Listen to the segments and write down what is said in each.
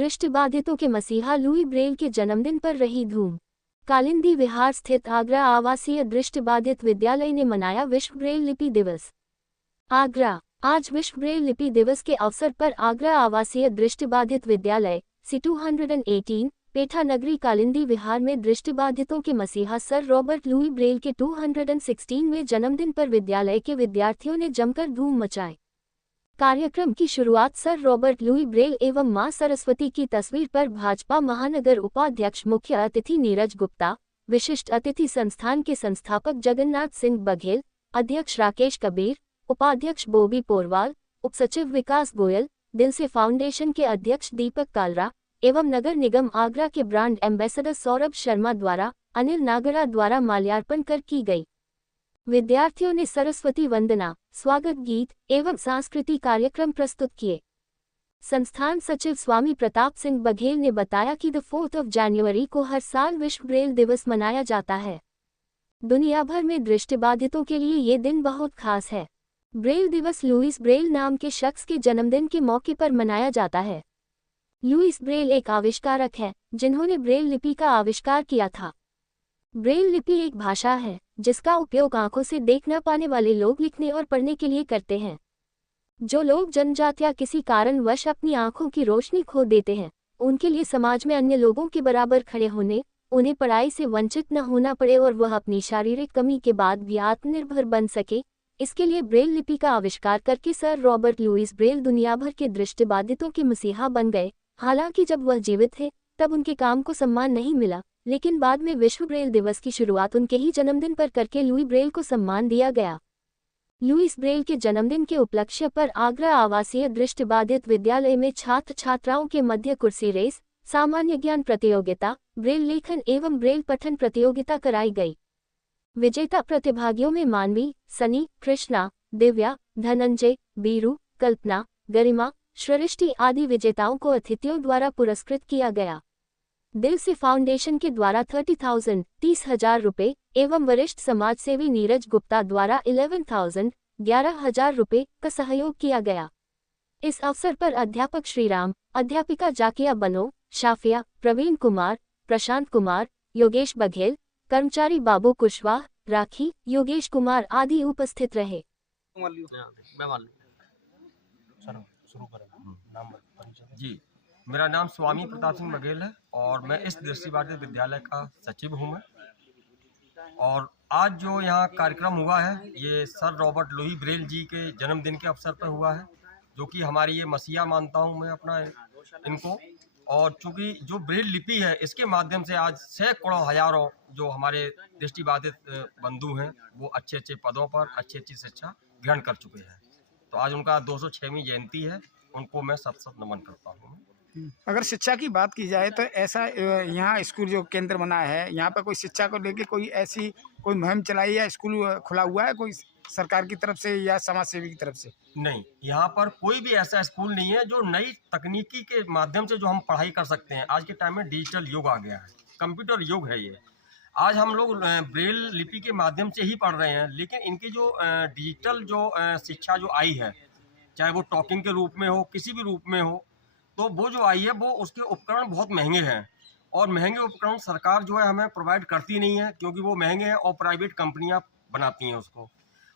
दृष्टिबाधितों के मसीहा Louis Braille के जन्मदिन पर रही धूम। कालिंदी विहार स्थित आगरा आवासीय दृष्टिबाधित विद्यालय ने मनाया विश्व ब्रेल लिपि दिवस। आगरा। आज विश्व ब्रेल लिपि दिवस के अवसर पर आगरा आवासीय दृष्टिबाधित विद्यालय C218 पेठा नगरी कालिंदी विहार में दृष्टिबाधितों के मसीहा सर रॉबर्ट लुई ब्रेल के 216वें जन्मदिन पर विद्यालय के विद्यार्थियों ने जमकर धूम मचाई। कार्यक्रम की शुरुआत सर रॉबर्ट लुई ब्रेल एवं मां सरस्वती की तस्वीर पर भाजपा महानगर उपाध्यक्ष मुख्य अतिथि नीरज गुप्ता, विशिष्ट अतिथि संस्थान के संस्थापक जगन्नाथ सिंह बघेल, अध्यक्ष राकेश कबीर, उपाध्यक्ष बोबी पोरवाल, उपसचिव विकास गोयल, दिल से फाउंडेशन के अध्यक्ष दीपक कालरा एवं नगर निगम आगरा के ब्रांड एम्बेसडर सौरभ शर्मा द्वारा अनिल नागरा द्वारा माल्यार्पण कर की गई। विद्यार्थियों ने सरस्वती वंदना, स्वागत गीत एवं सांस्कृतिक कार्यक्रम प्रस्तुत किए। संस्थान सचिव स्वामी प्रताप सिंह बघेल ने बताया कि 4 जनवरी को हर साल विश्व ब्रेल दिवस मनाया जाता है। दुनिया भर में दृष्टिबाधितों के लिए ये दिन बहुत खास है। ब्रेल दिवस लुईस ब्रेल नाम के शख्स के जन्मदिन के मौके पर मनाया जाता है। लुईस ब्रेल एक आविष्कारक है जिन्होंने ब्रेल लिपि का आविष्कार किया था। ब्रेल लिपि एक भाषा है जिसका उपयोग आंखों से देख न पाने वाले लोग लिखने और पढ़ने के लिए करते हैं। जो लोग जन्मजात या किसी कारणवश अपनी आंखों की रोशनी खो देते हैं, उनके लिए समाज में अन्य लोगों के बराबर खड़े होने, उन्हें पढ़ाई से वंचित न होना पड़े और वह अपनी शारीरिक कमी के बाद भी आत्मनिर्भर बन सके, इसके लिए ब्रेल लिपि का आविष्कार करके सर रॉबर्ट लुईस ब्रेल दुनिया भर के दृष्टिबाधितों के मसीहा बन गए। हालांकि जब वह जीवित थे तब उनके काम को सम्मान नहीं मिला, लेकिन बाद में विश्व ब्रेल दिवस की शुरुआत उनके ही जन्मदिन पर करके लुई ब्रेल को सम्मान दिया गया। लुईस ब्रेल के जन्मदिन के उपलक्ष्य पर आगरा आवासीय दृष्टिबाधित विद्यालय में छात्र छात्राओं के मध्य कुर्सी रेस, सामान्य ज्ञान प्रतियोगिता, ब्रेल लेखन एवं ब्रेल पठन प्रतियोगिता कराई गई। विजेता प्रतिभागियों में मानवी, सनी, कृष्णा, दिव्या, धनंजय, बीरू, कल्पना, गरिमा, सृष्टि आदि विजेताओं को अतिथियों द्वारा पुरस्कृत किया गया। दिल से फाउंडेशन के द्वारा 30,000 रुपये एवं वरिष्ठ समाजसेवी नीरज गुप्ता द्वारा 11,000 रुपये का सहयोग किया गया। इस अवसर पर अध्यापक श्रीराम, अध्यापिका जाकिया बनो, शाफिया, प्रवीण कुमार, प्रशांत कुमार, योगेश बघेल, कर्मचारी बाबू कुशवाहा, राखी, योगेश कुमार आदि उपस्थित रहे। जी, मेरा नाम स्वामी प्रताप सिंह बघेल है और मैं इस दृष्टिबाधित विद्यालय का सचिव हूँ मैं। और आज जो यहाँ कार्यक्रम हुआ है ये सर रॉबर्ट लुई ब्रेल जी के जन्मदिन के अवसर पर हुआ है, जो कि हमारी ये मसीहा मानता हूँ मैं अपना इनको। और चूँकि जो ब्रेल लिपि है इसके माध्यम से आज सैकड़ों हजारों जो हमारे दृष्टिबाधित बंधु हैं वो अच्छे अच्छे पदों पर अच्छी अच्छी शिक्षा ग्रहण कर चुके हैं। तो आज उनका 206वीं जयंती है, उनको मैं सत नमन करता हूँ। अगर शिक्षा की बात की जाए तो ऐसा यहाँ स्कूल जो केंद्र बना है, यहाँ पर कोई शिक्षा को लेके कोई ऐसी कोई मुहिम चलाई या स्कूल खुला हुआ है कोई सरकार की तरफ से या समाज सेवी की तरफ से? नहीं, यहाँ पर कोई भी ऐसा स्कूल नहीं है जो नई तकनीकी के माध्यम से जो हम पढ़ाई कर सकते हैं। आज के टाइम में डिजिटल युग आ गया है, कंप्यूटर युग है ये। आज हम लोग ब्रेल लिपि के माध्यम से ही पढ़ रहे हैं, लेकिन इनकी जो डिजिटल जो शिक्षा जो आई है, चाहे वो टॉकिंग के रूप में हो, किसी भी रूप में हो, तो वो जो आई है वो उसके उपकरण बहुत महंगे हैं और महंगे उपकरण सरकार जो है हमें प्रोवाइड करती नहीं है, क्योंकि वो महंगे हैं और प्राइवेट कंपनियां बनाती हैं उसको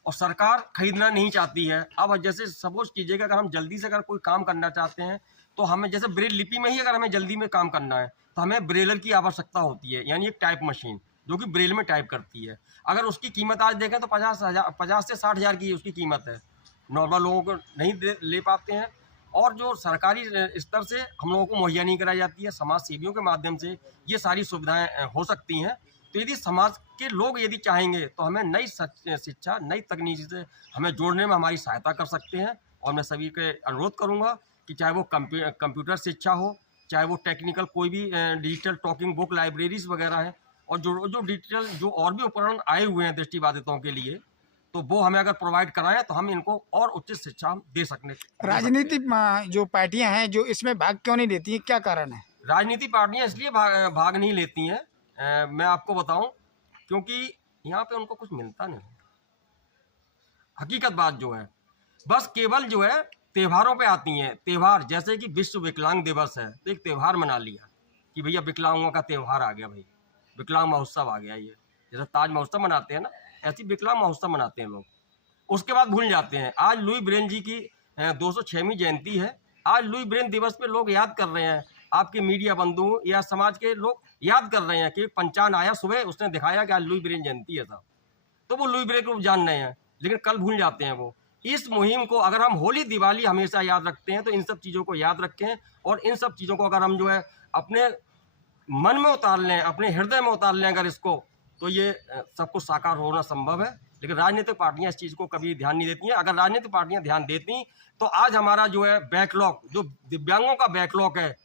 और सरकार खरीदना नहीं चाहती है। अब जैसे सपोज कीजिएगा अगर हम जल्दी से अगर कोई काम करना चाहते हैं तो हमें जैसे ब्रेल लिपि में ही अगर हमें जल्दी में काम करना है तो हमें ब्रेलर की आवश्यकता होती है, यानी एक टाइप मशीन जो कि ब्रेल में टाइप करती है। अगर उसकी कीमत आज देखें तो 50 से 60 हज़ार की उसकी कीमत है, नॉर्मल लोगों को नहीं ले पाते हैं। और जो सरकारी स्तर से हम लोगों को मुहैया नहीं कराई जाती है, समाज सेवियों के माध्यम से ये सारी सुविधाएं हो सकती हैं। तो यदि समाज के लोग यदि चाहेंगे तो हमें नई शिक्षा नई तकनीक से हमें जोड़ने में हमारी सहायता कर सकते हैं। और मैं सभी के अनुरोध करूंगा कि चाहे वो कंप्यूटर शिक्षा हो, चाहे वो टेक्निकल कोई भी डिजिटल टॉकिंग बुक लाइब्रेरीज वगैरह है, और जो डिजिटल जो और भी उपकरण आए हुए हैं दृष्टिबाधितों के लिए, तो वो हमें अगर प्रोवाइड कराएं तो हम इनको और उच्च शिक्षा दे सकते। राजनीतिक जो पार्टियां हैं जो इसमें भाग क्यों नहीं लेती हैं, क्या कारण है? राजनीतिक पार्टियां इसलिए भाग नहीं लेती हैं, मैं आपको बताऊं, क्योंकि यहाँ पे उनको कुछ मिलता नहीं। हकीकत बात जो है, बस केवल जो है त्योहारों पे आती हैं। त्योहार जैसे कि विश्व विकलांग दिवस है, तो एक त्यौहार मना लिया कि भैया विकलांगों का त्यौहार आ गया, भाई विकलांग महोत्सव आ गया। ये जैसे ताज महोत्सव मनाते हैं ना, ऐसी विकलांग महोत्सव मनाते हैं लोग। उसके बाद भूल जाते हैं। आज लुई ब्रेल जी की 206वीं जयंती है। आज लुई ब्रेल दिवस पे लोग याद कर रहे हैं, आपके मीडिया बंधु या समाज के लोग याद कर रहे हैं कि पंचांग आया सुबह, उसने दिखाया कि आज लुई ब्रेल जयंती है साहब, तो वो लुई ब्रेल को जान रहे हैं, लेकिन कल भूल जाते हैं वो। इस मुहिम को अगर हम होली दिवाली हमेशा याद रखते हैं, तो इन सब चीज़ों को याद रखें, और इन सब चीज़ों को अगर हम जो है अपने मन में उतार लें, अपने हृदय में उतार लें अगर इसको, तो ये सब कुछ साकार होना संभव है। लेकिन राजनीतिक पार्टियां इस चीज़ को कभी ध्यान नहीं देती हैं। अगर राजनीतिक पार्टियां ध्यान देती तो आज हमारा जो है बैकलॉग, जो दिव्यांगों का बैकलॉग है,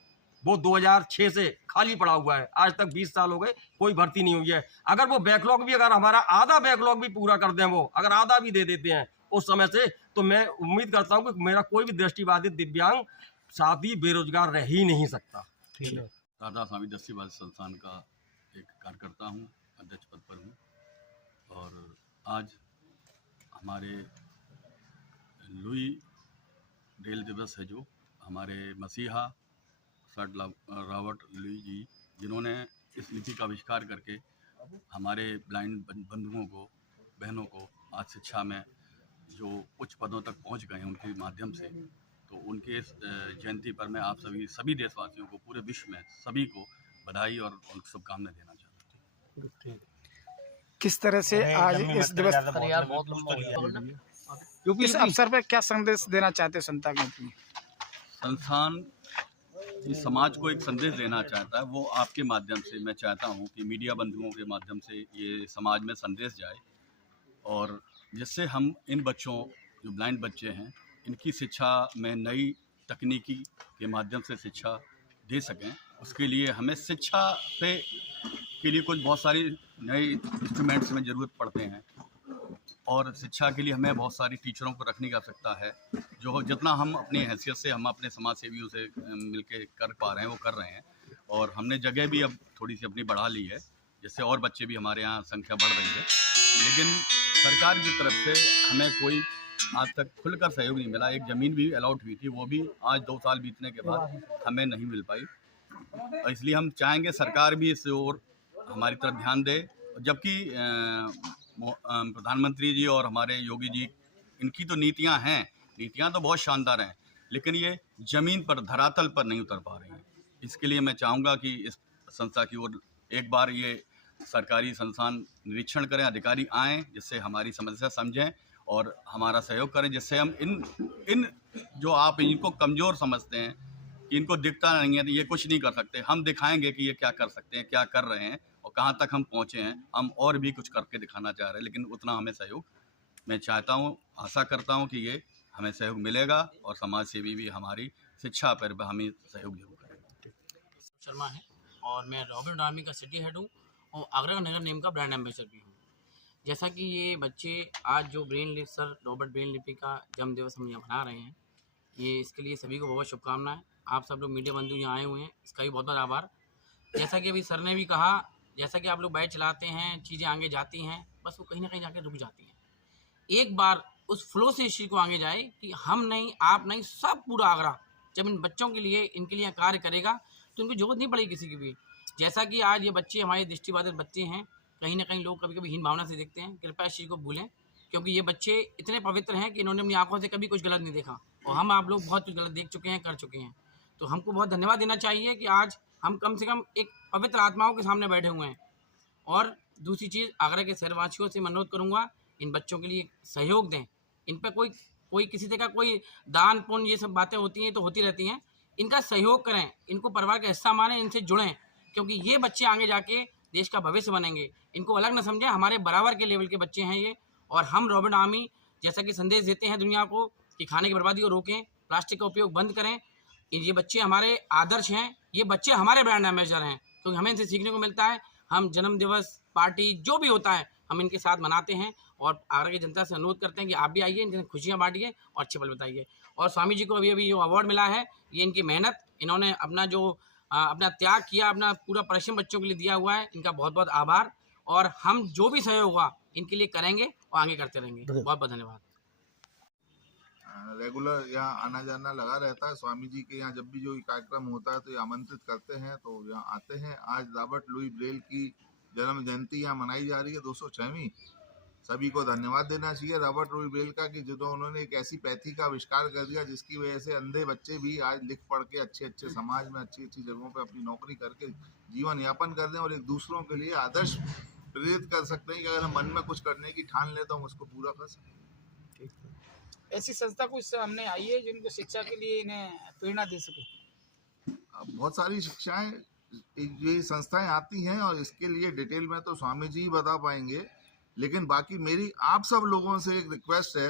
वो 2006 से खाली पड़ा हुआ है। आज तक 20 साल हो गए, कोई भर्ती नहीं हुई है। अगर वो बैकलॉग भी, अगर हमारा आधा बैकलॉग भी पूरा कर दें, वो अगर आधा भी दे देते हैं उस समय से, तो मैं उम्मीद करता हूँ कि मेरा कोई भी दृष्टिबाधित दिव्यांग साथी बेरोजगार रह ही नहीं सकता। राधा स्वामी दृष्टिबाधित संस्थान का एक कार्यकर्ता हूँ, अध्यक्ष पद पर हूँ। और आज हमारे लुई ब्रेल दिवस है, जो हमारे मसीहा सर रॉबर्ट लुई जी, जिन्होंने इस लिपि का आविष्कार करके हमारे ब्लाइंड बंधुओं को, बहनों को आज शिक्षा में जो उच्च पदों तक पहुंच गए हैं उनके माध्यम से, तो उनके इस जयंती पर मैं आप सभी देशवासियों को, पूरे विश्व में सभी को बधाई और शुभकामनाएं देना चाहता हूँ। किस तरह से आज इस दिवस, इस अवसर पर क्या संदेश देना चाहते हैं संस्था के? संस्थान इस समाज को एक संदेश देना चाहता है, वो आपके माध्यम से मैं चाहता हूँ कि मीडिया बंधुओं के माध्यम से ये समाज में संदेश जाए, और जिससे हम इन बच्चों, जो ब्लाइंड बच्चे हैं, इनकी शिक्षा में नई तकनीकी के माध्यम से शिक्षा दे सकें। उसके लिए हमें शिक्षा के लिए कुछ बहुत सारी नए इंस्ट्रूमेंट्स में ज़रूरत पड़ते हैं, और शिक्षा के लिए हमें बहुत सारी टीचरों को रखने की आवश्यकता है। जो जितना हम अपनी हैसियत से, हम अपने समाज सेवियों से मिलके कर पा रहे हैं वो कर रहे हैं, और हमने जगह भी अब थोड़ी सी अपनी बढ़ा ली है, जिससे और बच्चे भी हमारे यहाँ संख्या बढ़ रही है। लेकिन सरकार की तरफ से हमें कोई आज तक खुलकर सहयोग नहीं मिला। एक ज़मीन भी अलॉट हुई थी, वो भी आज 2 साल बीतने के बाद हमें नहीं मिल पाई, और इसलिए हम चाहेंगे सरकार भी इस ओर हमारी तरफ ध्यान दे। जबकि प्रधानमंत्री जी और हमारे योगी जी, इनकी तो नीतियाँ तो बहुत शानदार हैं, लेकिन ये ज़मीन पर, धरातल पर नहीं उतर पा रही हैं। इसके लिए मैं चाहूँगा कि इस संस्था की ओर एक बार ये सरकारी संस्थान निरीक्षण करें, अधिकारी आएँ, जिससे हमारी समस्या समझें और हमारा सहयोग करें, जिससे हम इन जो आप इनको कमज़ोर समझते हैं कि इनको दिखता नहीं है, तो ये कुछ नहीं कर सकते, हम दिखाएंगे कि ये क्या कर सकते हैं, क्या कर रहे हैं और कहाँ तक हम पहुँचे हैं। हम और भी कुछ करके दिखाना चाह रहे हैं, लेकिन उतना हमें सहयोग मैं चाहता हूँ, आशा करता हूँ कि ये हमें सहयोग मिलेगा, और समाज सेवी भी हमारी शिक्षा पर हमें सहयोग जरूर करेंगे। शर्मा है, और मैं रॉबर्ट आर्मी का सिटी हेड हूँ, और आगरा नगर निगम का ब्रांड एम्बेसडर भी हूँ। जैसा कि ये बच्चे आज जो सर रॉबर्ट ब्रेल लिपि का जन्म दिवस हम यहाँ मना रहे हैं, ये इसके लिए सभी को बहुत शुभकामनाएं। आप सब लोग मीडिया बंधु यहाँ आए हुए हैं, इसका भी बहुत बहुत आभार। जैसा कि अभी सर ने भी कहा, जैसा कि आप लोग बाइक चलाते हैं, चीज़ें आगे जाती हैं, बस वो कहीं ना कहीं जाके रुक जाती हैं। एक बार उस फ्लो से इस चीज़ को आगे जाए कि हम नहीं, आप नहीं, सब पूरा आगरा जब इन बच्चों के लिए, इनके लिए कार्य करेगा, तो उनको जरूरत नहीं पड़ेगी किसी की भी। जैसा कि आज ये बच्चे हमारे दृष्टिबाधित बच्चे हैं, कहीं ना कहीं लोग कभी कभी हीन भावना से देखते हैं, कृपया इस चीज़ को भूलें, क्योंकि ये बच्चे इतने पवित्र हैं कि इन्होंने अपनी आंखों से कभी कुछ गलत नहीं देखा, और हम आप लोग बहुत कुछ गलत देख चुके हैं, कर चुके हैं। तो हमको बहुत धन्यवाद देना चाहिए कि आज हम कम से कम एक पवित्र आत्माओं के सामने बैठे हुए हैं। और दूसरी चीज़, आगरा के शहरवासियों से मैं अनुरोध करूँगा, इन बच्चों के लिए सहयोग दें। इन पर कोई किसी तरह का कोई दान पुण्य ये सब बातें होती हैं तो होती रहती हैं, इनका सहयोग करें, इनको परिवार का हिस्सा मानें, इनसे जुड़ें, क्योंकि ये बच्चे आगे जाके देश का भविष्य बनेंगे। इनको अलग न समझें, हमारे बराबर के लेवल के बच्चे हैं ये। और हम रॉबर्ट आर्मी जैसा कि संदेश देते हैं दुनिया को कि खाने की बर्बादी को रोकें, प्लास्टिक का उपयोग बंद करें। ये बच्चे हमारे आदर्श हैं, ये बच्चे हमारे ब्रांड एम्बेसडर हैं, क्योंकि हमें इनसे सीखने को मिलता है। हम जन्म दिवस, पार्टी जो भी होता है, हम इनके साथ मनाते हैं, और आगरा की जनता से अनुरोध करते हैं कि आप भी आइए, इनके खुशियाँ बांटिए और अच्छे पल बताइए। और स्वामी जी को अभी जो अवार्ड मिला है, ये इनकी मेहनत, इन्होंने अपना त्याग किया, अपना पूरा परिश्रम बच्चों के लिए दिया हुआ है, इनका बहुत बहुत आभार। और हम जो भी सहयोग होगा इनके लिए करेंगे और आगे करते रहेंगे। बहुत बहुत धन्यवाद। रेगुलर यहाँ आना जाना लगा रहता है। स्वामी जी के यहाँ जब भी जो कार्यक्रम होता है तो ये आमंत्रित करते हैं, तो यहाँ आते हैं। आज रॉबर्ट लुई ब्रेल की जन्म जयंती यहाँ मनाई जा रही है, 206वीं। सभी को धन्यवाद देना चाहिए रॉबर्ट लुई ब्रेल का कि जो उन्होंने एक ऐसी पैथी का आविष्कार कर दिया जिसकी वजह से अंधे बच्चे भी आज लिख पढ़ के अच्छे अच्छे समाज में अच्छी अच्छी जगहों पे अपनी नौकरी करके जीवन यापन कर दें और एक दूसरों के लिए आदर्श प्रेरित कर सकते हैं कि अगर हम मन में कुछ करने की ठान ले तो हम उसको पूरा कर सकते हैं। ऐसी संस्था कुछ सामने आई है जिनको शिक्षा के लिए इन्हें प्रेरणा दे सके? अब बहुत सारी शिक्षाएं ये संस्थाएं आती हैं और इसके लिए डिटेल में तो स्वामी जी ही बता पाएंगे, लेकिन बाकी मेरी आप सब लोगों से एक रिक्वेस्ट है,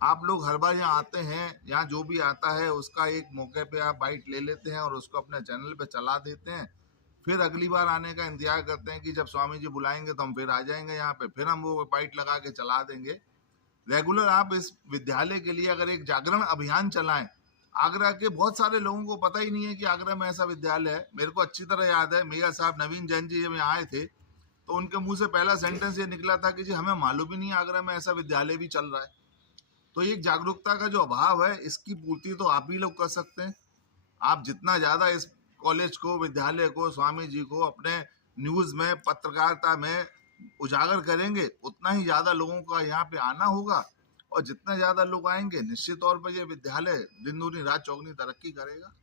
आप लोग हर बार यहाँ आते हैं, यहाँ जो भी आता है उसका एक मौके पे आप बाइट ले लेते हैं और उसको अपने चैनल पे चला देते हैं, फिर अगली बार आने का इंतजार करते हैं कि जब स्वामी जी बुलाएंगे तो हम फिर आ जाएंगे यहाँ पे, फिर हम वो बाइट लगा के चला देंगे। रेगुलर आप इस विद्यालय के लिए अगर एक जागरण अभियान चलाएं, आगरा के बहुत सारे लोगों को पता ही नहीं है कि आगरा में ऐसा विद्यालय है। मेरे को अच्छी तरह याद है, मेयर साहब नवीन जैन जी जब यहाँ आए थे तो उनके मुंह से पहला सेंटेंस ये निकला था कि जी हमें मालूम ही नहीं आगरा में ऐसा विद्यालय भी चल रहा है। तो एक जागरूकता का जो अभाव है, इसकी पूर्ति तो आप ही लोग कर सकते हैं। आप जितना ज़्यादा इस कॉलेज को, विद्यालय को, स्वामी जी को अपने न्यूज़ में, पत्रकारिता में उजागर करेंगे, उतना ही ज़्यादा लोगों का यहाँ पे आना होगा और जितने ज़्यादा लोग आएंगे निश्चित तौर पर ये विद्यालय दिन दूनी रात चौगुनी तरक्की करेगा।